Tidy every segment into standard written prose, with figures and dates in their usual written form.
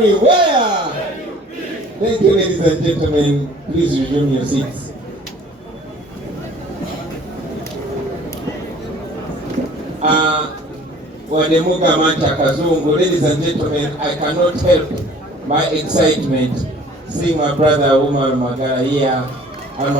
everywhere. Thank you, ladies and gentlemen. Please resume your seats. Wademuga Mancha Kazungu, ladies and gentlemen, I cannot help my excitement seeing my brother Umar Magara here. And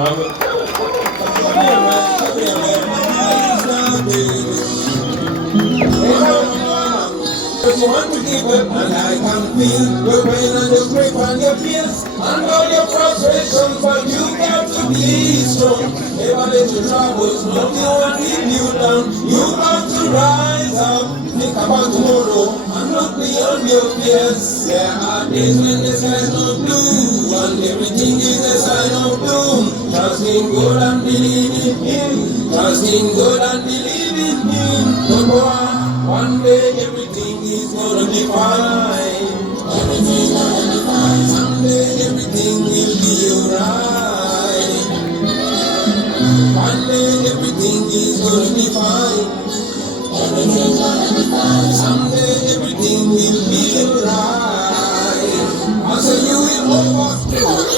but you want to give up, and I can feel your pain and your grief and your fears and all your frustrations, but you got to be strong. Never let your troubles knock you and keep you down. You got to rise up, think about tomorrow and look beyond your fears. There are days when the sky's not blue and everything is a sign of doom. Trust in God and believe in Him. Trust in God and believe in Him. Don't go on. One day everything is gonna be fine. Everything's gonna be fine. Someday everything will be alright. One day everything is gonna be fine. Everything's gonna be fine. Someday everything will be alright. I say you will overcome.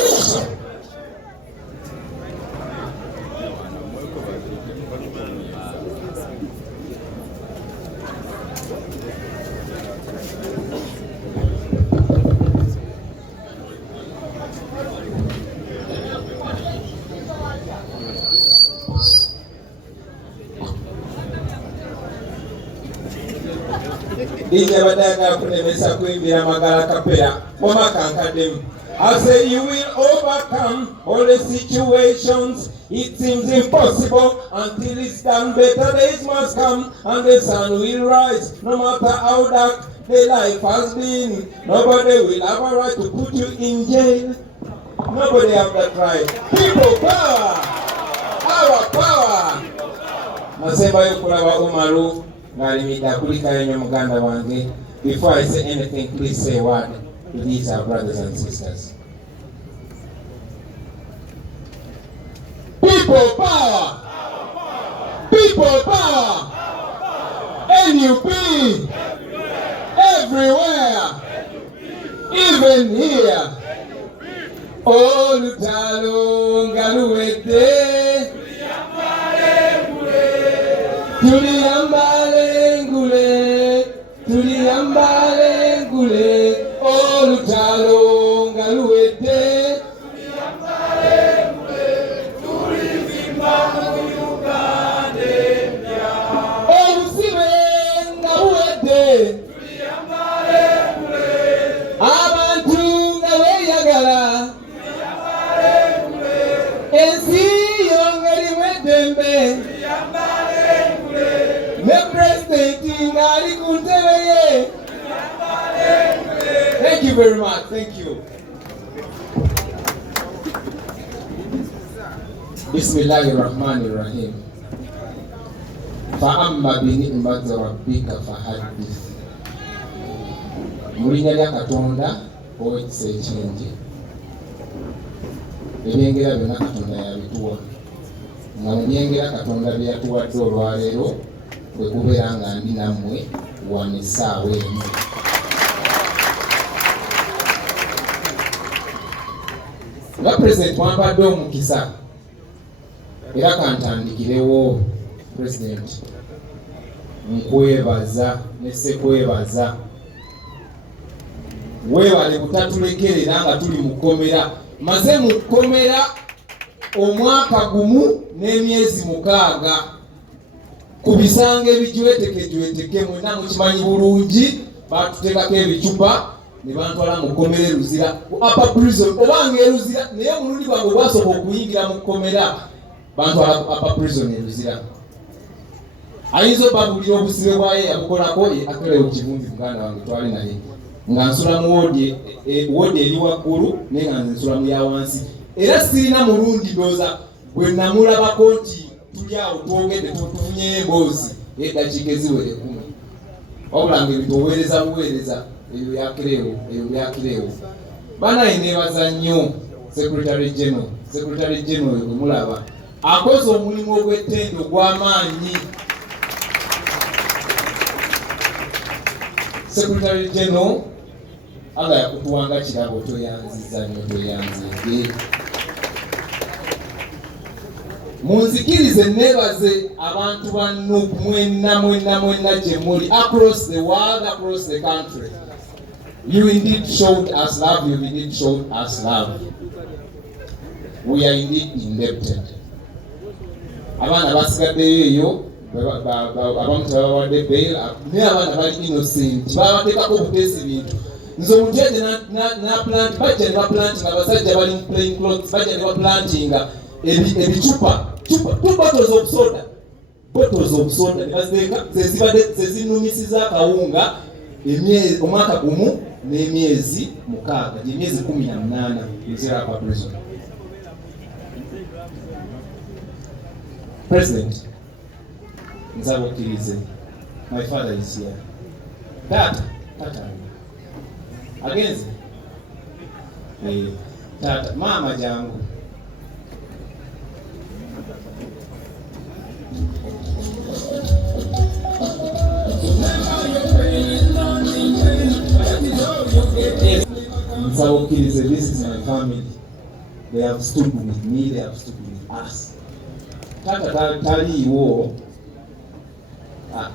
DJ Badaga kunemesa kuimbira magala kapera wamakankademu. I say you will overcome all the situations. It seems impossible until it's done. Better days must come and the sun will rise. No matter how dark the life has been, nobody will have a right to put you in jail. Nobody have that right. People power! Our power! Maseba yokulaba Umaru. Before I say anything, please say a word to these our brothers and sisters. People power! People power! NUP! Everywhere! Even here! Oh, Lutalo Ngaluete! Tuliambale ngule, oh Lutalo Ngaluete. Tuliambale ngule, tulizimba Ugande mpya. Oh Lusibe Ngaluete. Tuliambale ngule, abantu ngabeyagala. Tuliambale ngule, ensi yongeri wedembe. Thank you very much. Thank you. Bismillahirrahmanirrahim. Fa'amma bi ni'mati rabbika fahaddith. Mulinya lya Katonda owekisa ekingi. Ebyengera byonna Katonda yabituwa. Nga mubyengera Katonda byatuwadde olwaleero bwe kubeera nga ndi nammwe wano essaawa emu. Nga President wampadde omukisa era kantandikirewo President nkwebaza ne ssekwebaza. Weewale butatulekerera nga tuli mu kkomera. Maze mu kkomera omwaka gumu n'emyezi 6 ku bisange ebijiwetekejweteke mwena mukimanyi bulungi. Batuteekako ebicupa ne bantwala mu kkomera Luzira Upper Prison oba ng'Eruzira naye omulundi gwange gwasooka okuyingira mu kkomera bantwala ku Upper Prison Luzira. Ayinza obabulira obusibe bwaye yabukolako Akeleo Kivumbi muganda wange twali naye nga nsula mu woodi eri waggulu naye nga nze nsula mu ya wansi. Era sirina mulundi ndooza bwe namulabako nti tuli awo twogedde tufunyeyo emboozi eddakiika eziwere 10 wabula ng'ebitoweereza buweereza eyo yakireewo. Banaye neebaza nnyo Secretary General bwe mulaba akoze omulimu ogw'ettendo ogw'amaanyi. Secretary General Allah yakutuwanga kirabo toyanziza nnyo toyanzige. Munzikirize nebaze abantu bannu mwenna gye muli across the world, across the country. You indeed showed us love, you indeed showed us love. We are indeed indebted. Abaana basigaddeyo eyo abamu tebabawadde bail, naye abaana bali innocent babateekako buteesi bintu. Nze omuntu yajja n'aplant, bajja ne baplantinga abasajja bali mu plain clothes, bajja ne baplantinga ebicupa bottles of soda ne baziteeka zezinumisiza akawunga omwaka gumu n'emyezi 6 gy'emyezi 18 ezira kwa prison. President, nzaba okkirize, my father is here. Tata agenze tata mama jangu nzaba okkirize. This is my family. They have stood with me, they have stood with us. Tata taliiwo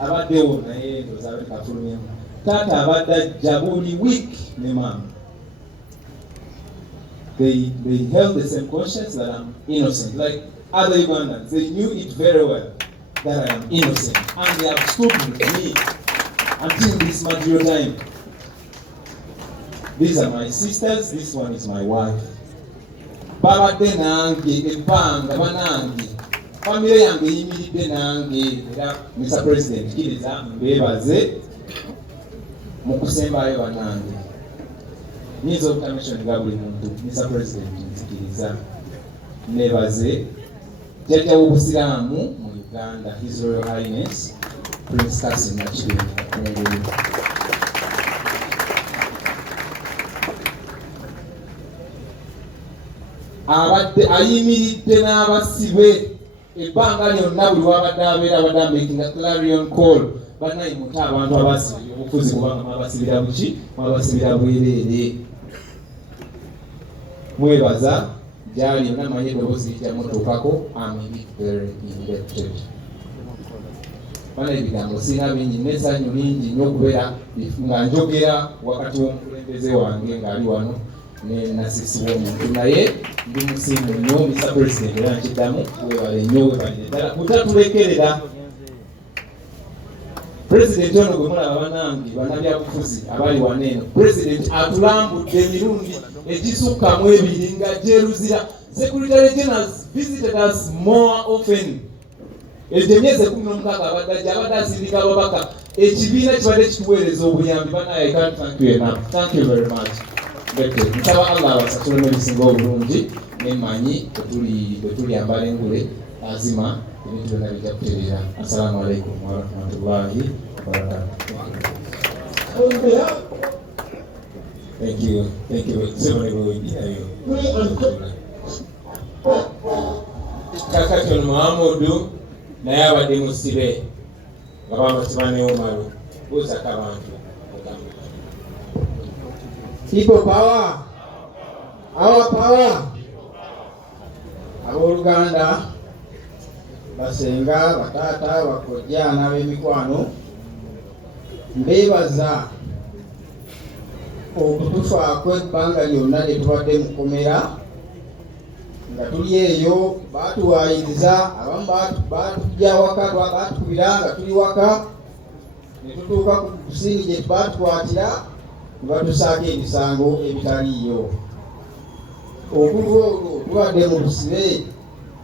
abaddewo naye ndozabe kafulumyemu. Tata abadde ajja buli week ne mama. They held the same conscience that I'm innocent. Like other Ugandans, they knew it very well that I am innocent, and they have stood with me until this material time. These are my sisters, this one is my wife. Babadde nange ebbanga banange. Family yange yimiridde nange era Mr. President kiriza mbebaze mu kusembayo banange. Nyinza okutamishoniga buli muntu. Mr. President nzikiriza nebaze jjajja w'obusiraamu mu Uganda, His Royal Highness Prince Kassim Nakibinge Kungulu. Abadde ayimiridde n'abasibe ebbanga lyonna buli wabadde abeera abadde making a clarion call. Banayi muto abantu abasibira obufuzi kubanga mwabasibira buki, mwabasibira bwereere. Mwebaza gyali yonna manye eddoboozi lijja mutuukako. I'm very indebted. Banayi ebigambo sirina bingi, n'essanyu lingi nnyo okubeera nga njogera wakati w'omukulembeze wange ng'ali wano ne nasisi w'omuntu, naye ndi musiimu nnyo Mr. President era nkiddamu webale nnyo webalire ddala butatulekerera. President ono gwe mulaba banange bannabyabufuzi abali waneeno, President atulambudde emirundi egisukkamu 2 nga gyeruzira. Secretary General visited us more often. Egyo emyezi 16 abadde asindika ababaka, ekibiina kibadde kituweereza obuyambi. Banaye I can't thank you enough. Thank you very much. Nsaba Allah abasasule ebisinga obulungi nemmanyi bwe tuliyambala engule azima ebintu byonna bijja kutereera. Assalamu alaikum warahmatullahi wabarakatuh. Thank you. Kakati ono Muhammadu naye abadde musibe nga bamasiba neomalu buuzako abantu. People power, our power. Abooluganda, basenga, batata, bakojja n'ab'emikwano, mbeebaza okutufaako ebbanga lyonna lye tubadde mukomera nga tuli eyo. Baatuwaayiriza, abamu baatujja waka, baatukubira nga tuli waka, ne tutuuka ku kusingi gye baatukwatira batusaako emisango ebitaliiyo. Okuva olwo tubadde mu busibe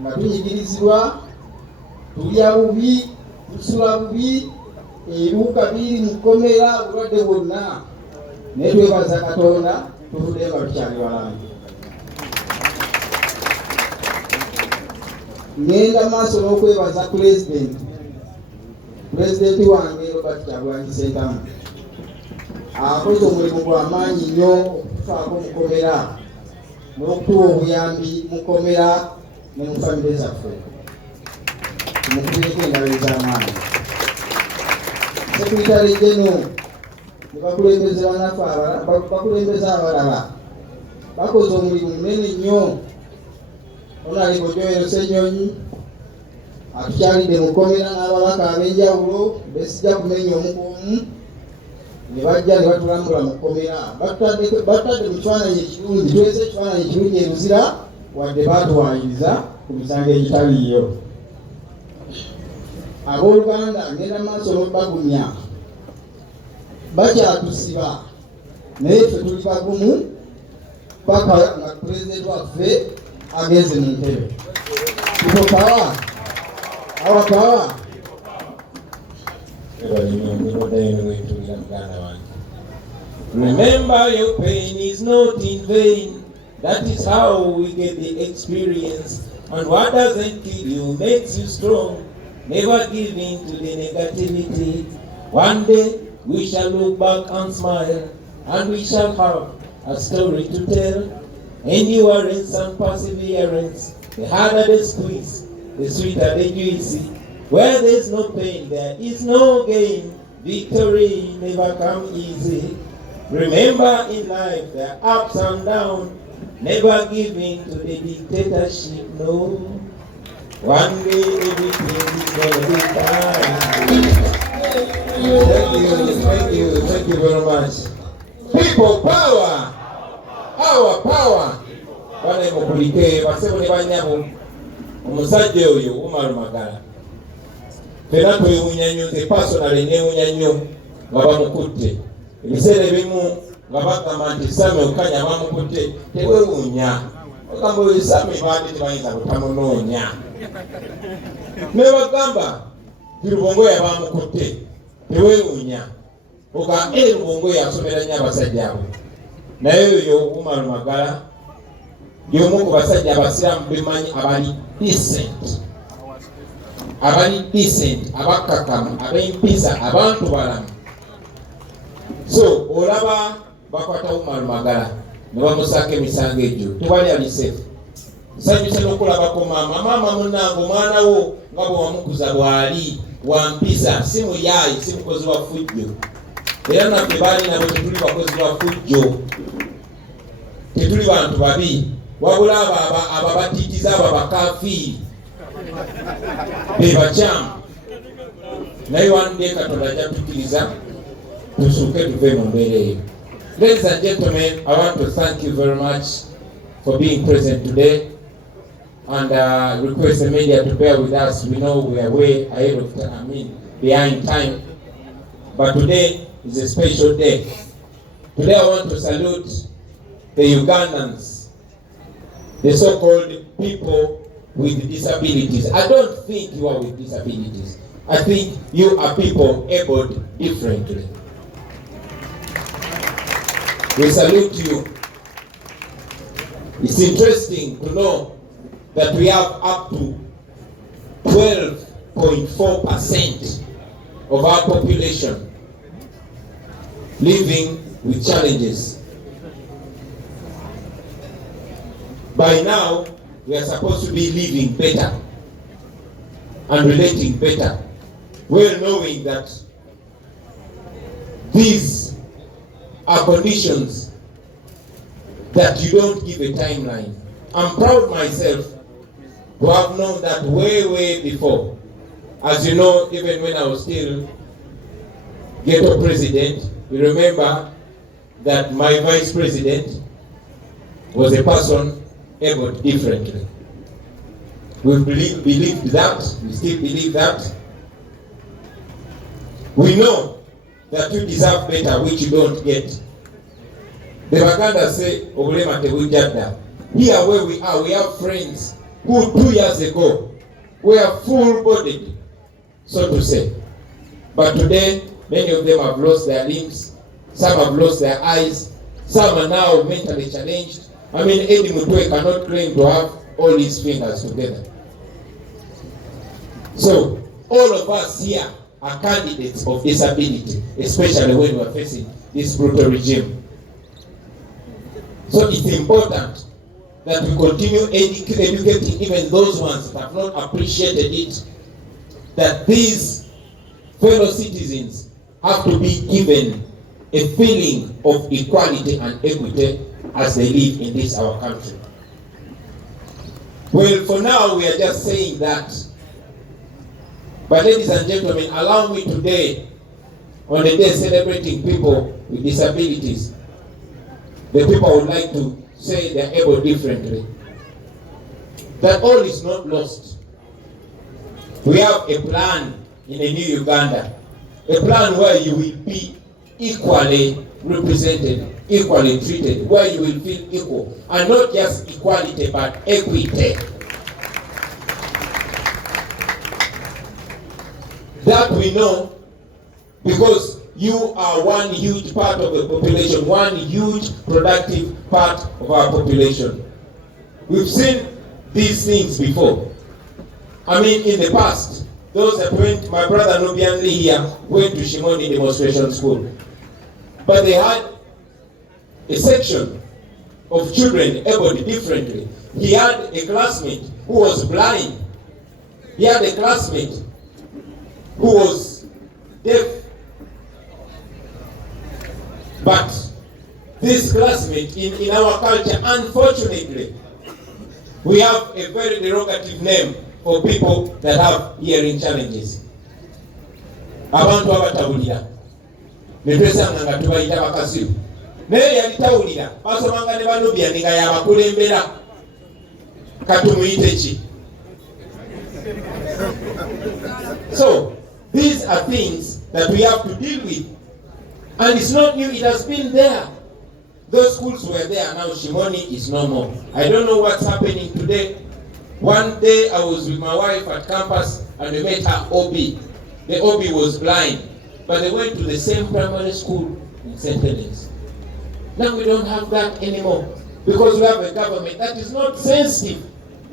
nga tunyigirizibwa, tulya bubi, tusula bubi, ebiwuka biri mu kkomera obulwadde bwonna. Naye twebaza Katonda tuvudde nga tukyali balangi. Ngenda maaso n'okwebaza Pulezidenti wange Robert Kyagulanyi Ssentamu. Akoze omulimu gw'amaanyi nnyo okutufaako mukomera n'okutuwa obuyambi mukomera ne mu famire zaffe. Tumukubireko engalo ez'amaanyi. Secretary General ne bakulembeza bannaffe bakulembeza abalala bakoze omulimu munene nnyo. Onaliko Joel Ssenyonyi atukyalidde mu kkomera n'ababaka ab'enjawulo besijja kumenya omukuumu ne bajja ne batulambula mu kkomera batutadde mu kifaananyi ekirungi, tulese ekifaananyi ekirungi ebuzira wadde baatuwaayiriza ku misango egitaliiyo. Abooluganda ngenda mu maaso n'okubagunya bakyatusiba naye ffe tuli bagumu paka nga pulezidenti waffe agenze mu ntebe. People power. Our power. Remember, your pain is not in vain. That is how we get the experience. And what doesn't kill you makes you strong. Never give in to the negativity. One day we shall look back and smile, and we shall have a story to tell. Endurance and perseverance, the harder the squeeze, the sweeter the juicy. Where there's no pain, there is no gain. Victory never comes easy. Remember in life there are ups and downs. Never give in to the dictatorship, no. One day everything is gonna be fine. Thank you very much. People power. Our power. Bane mukulike basebo ne banyabo. Omusajja oyo umalumagala. Fena twewunyanyuze personally newunnyo nga bamukutte. Ebiseera ebimu nga bagamba nti Sami okanya bamukutte tewewuunya. Ogamba oyo Sami baali tebayinza kutamunoonya. Ne bagamba Lubongo yabamukutte tewewuunya. Ogamba Lubongo yasomera nnyo abasajja abo. Naye oyo umalumagala y'omu ku basajja abasiraamu bemanyi abali decent, abakakamu, ab'empisa, abantu balamu. So olaba bakwata umalumagala ne bamusaako emisango egyo tewali ali safe. Nsanyuse n'okulabako maama munnange omwana wo nga bwe wamukuza bw'ali wampisa, si muyaayi, si mukozi wa fujjo. Era naffe baali nabo tetuli bakozi ba fujjo, tetuli bantu babi, wabula abo batiitiza abo abakafiiri be bakyamu. Naye one day Katonda ajja tukkiriza tusuuke tuve mu mbeera eyo. Ladies and gentlemen, I want to thank you very much for being present today and request the media to bear with us. We know we are way ahead of time, behind time, but today is a special day. Today I want to salute the Ugandans, the so-called people with disabilities. I don't think you are with disabilities. I think you are people abled differently. We salute you. It's interesting to know that we have up to 12.4% of our population living with challenges. By now, we are supposed to be living better and relating better, well knowing that these are conditions that you don't give a timeline. I'm proud myself to have known that way before. As you know, even when I was still ghetto president, you remember that my vice president was a person abled differently. We believed that, we still believe that. We know that you deserve better, which you don't get. The Baganda say, Obulema tebujjadda. Here where we are, we have friends who 2 years ago were full-bodied, so to say. But today, many of them have lost their limbs, some have lost their eyes, some are now mentally challenged. I mean, Eddie Mutwe cannot claim to have all his fingers together. So, all of us here are candidates of disability, especially when we are facing this brutal regime. So it's important that we continue educating even those ones that have not appreciated it, that these fellow citizens have to be given a feeling of equality and equity as they live in this our country. Well, for now we are just saying that. But ladies and gentlemen, allow me today, on the day celebrating people with disabilities, the people would like to say they're able differently, that all is not lost. We have a plan in a new Uganda, a plan where you will be equally represented, equally treated, where you will feel equal, and not just equality but equity. That we know because you are one huge part of the population, one huge productive part of our population. We've seen these things before. I mean, in the past, those that went, my brother Nubianli here went to Shimoni demonstration school. But they had a section of children able differently. He had a classmate who was blind. He had a classmate who was deaf. But this classmate in our culture, unfortunately, we have a very derogative name for people that have hearing challenges. Abantu abatawulira netwesanga nga tubayita bakasiru naye yalitawulira basomanga ne banubya nga yabakulembera katumuyite ki. So these are things that we have to deal with, and it's not new, it has been there. Those schools were there, now Shimoni is no more. I don't know what's happening today. One day I was with my wife at campus and we met her OB. The OB was blind, but they went to the same primary school in St. Helens. Now we don't have that anymore because we have a government that is not sensitive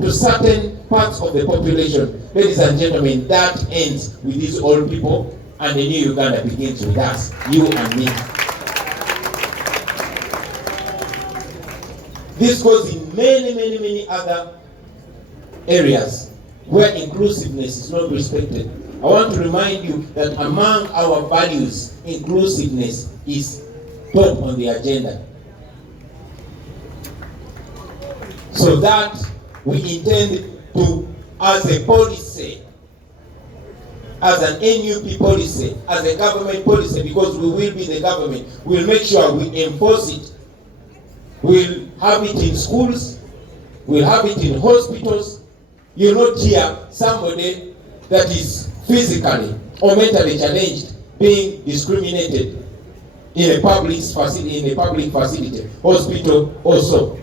to certain parts of the population. Ladies and gentlemen, that ends with these old people, and the new Uganda begins with us, you and me. This goes in many other areas where inclusiveness is not respected. I want to remind you that among our values, inclusiveness is top on the agenda. So that we intend to, as a policy, as an NUP policy, as a government policy, because we will be the government, we'll make sure we enforce it. We'll have it in schools, we'll have it in hospitals. You not hear somebody that is physically or mentally challenged being discriminated in a public facility, hospital also.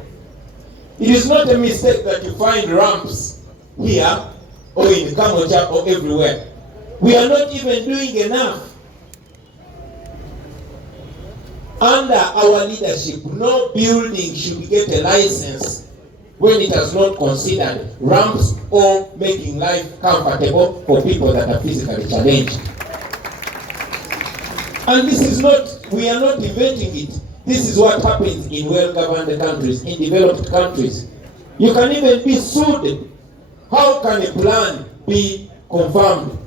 It is not a mistake that you find ramps here or in Kamoja or everywhere. We are not even doing enough. Under our leadership, no building should get a license when it has not considered ramps or making life comfortable for people that are physically challenged. And this is not, we are not inventing it. This is what happens in well-governed countries, in developed countries. You can even be sued. How can a plan be confirmed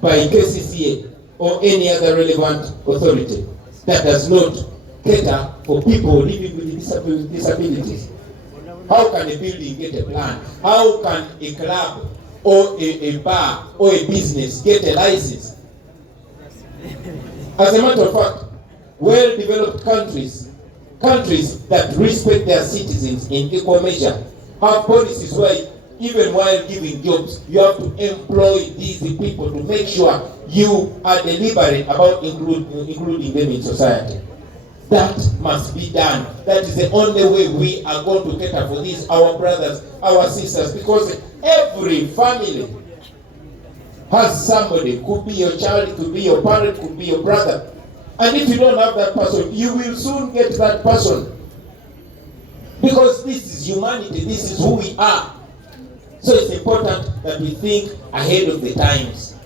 by KCCA or any other relevant authority that does not cater for people living with disabilities? How can a building get a plan? How can a club or a bar or a business get a license? As a matter of fact, well-developed countries that respect their citizens in equal measure, have policies where even while giving jobs, you have to employ these people to make sure you are deliberate about including them in society. That must be done. That is the only way we are going to cater for these, our brothers, our sisters, because every family has somebody, could be your child, could be your parent, could be your brother. And if you don't have that person, you will soon get that person. Because this is humanity, this is who we are. So it's important that we think ahead of the times.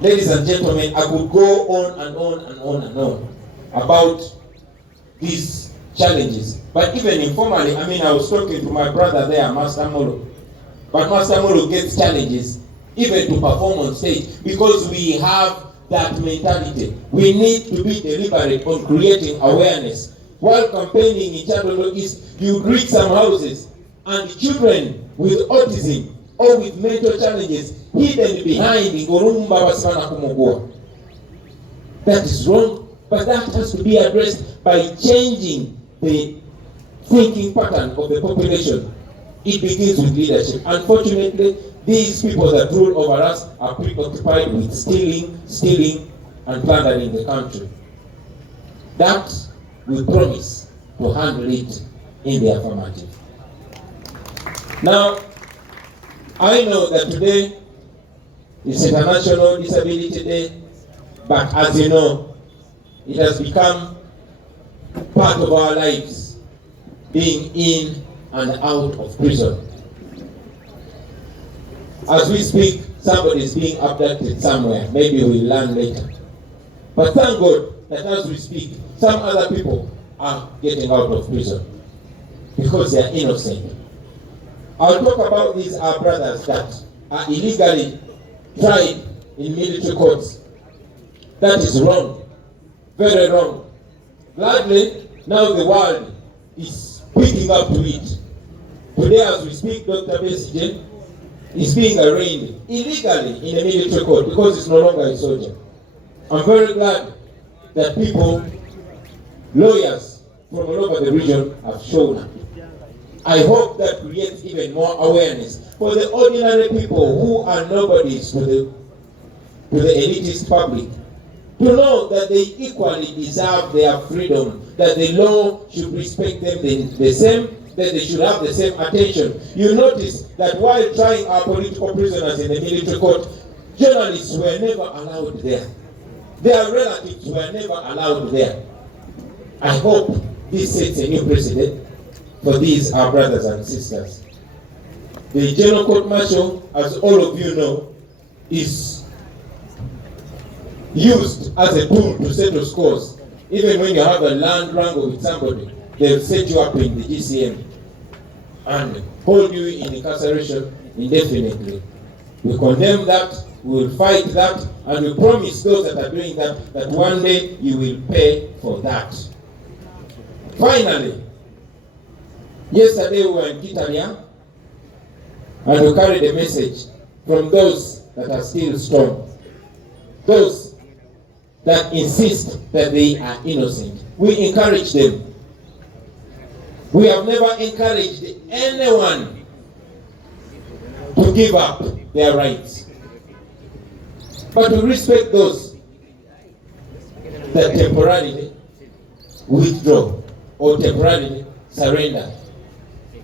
Ladies and gentlemen, I could go on and on and on and on about these challenges. But even informally, I was talking to my brother there, Master Molo. But Master Molo gets challenges even to perform on stage because we have that mentality. We need to be deliberate on creating awareness. While campaigning in Chandolo East, you reach some houses and children with autism or with mental challenges hidden behind Ngorumba Basmana Kumogua. That is wrong, but that has to be addressed by changing the thinking pattern of the population. It begins with leadership. Unfortunately, these people that rule over us are preoccupied with stealing, and plundering the country. That we promise to handle it in the affirmative. Now, I know that today is International Disability Day, but as you know, it has become part of our lives, being in and out of prison. As we speak, somebody is being abducted somewhere. Maybe we'll learn later. But thank God that as we speak, some other people are getting out of prison because they are innocent. I'll talk about these our brothers that are illegally tried in military courts. That is wrong, very wrong. Gladly, now the world is picking up to it. Today as we speak, Dr. Besige is being arraigned illegally in a military court because he's no longer a soldier. I'm very glad that people, lawyers from all over the region have shown up. I hope that creates even more awareness for the ordinary people who are nobodies to the elitist public, to know that they equally deserve their freedom, that the law should respect them the same, that they should have the same attention. You notice that while trying our political prisoners in the military court, journalists were never allowed there. Their relatives were never allowed there. I hope this sets a new precedent for these our brothers and sisters. The General Court Martial, as all of you know, is used as a tool to settle scores. Even when you have a land wrangle with somebody, they'll set you up in the GCM and hold you in incarceration indefinitely. We condemn that, we will fight that, and we promise those that are doing that, that one day you will pay for that. Finally, yesterday we were in Kitalia, and we carried a message from those that are still strong, those that insist that they are innocent. We encourage them. We have never encouraged anyone to give up their rights, but we respect those that temporarily withdraw or temporarily surrender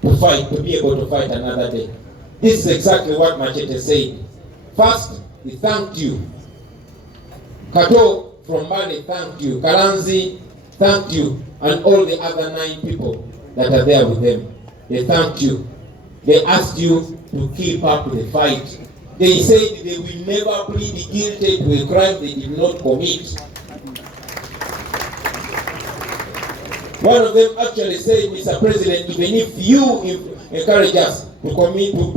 to fight, to be able to fight another day. This is exactly what Machete said. First, he thanked you. Kato from Mali thanked you. Kalanzi thanked you, and all the other 9 people that are there with them. They thanked you. They asked you to keep up the fight. They said they will never plead guilty to a crime they did not commit. One of them actually said, Mr. President, even if you encourage us to commit to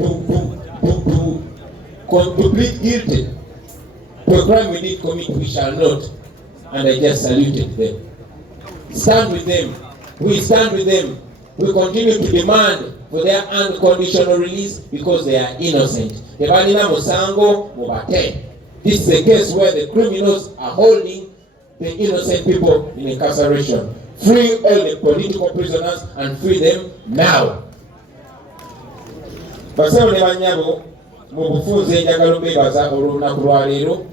plead guilty to a crime we did commit, we shall not. And I just saluted them. Stand with them. We stand with them. We continue to demand for their unconditional release because they are innocent. This is a case where the criminals are holding the innocent people in incarceration. Free all the political prisoners and free them now. Basawo ne banyabo mu bufunze njagala bebaza olunaku lwa leero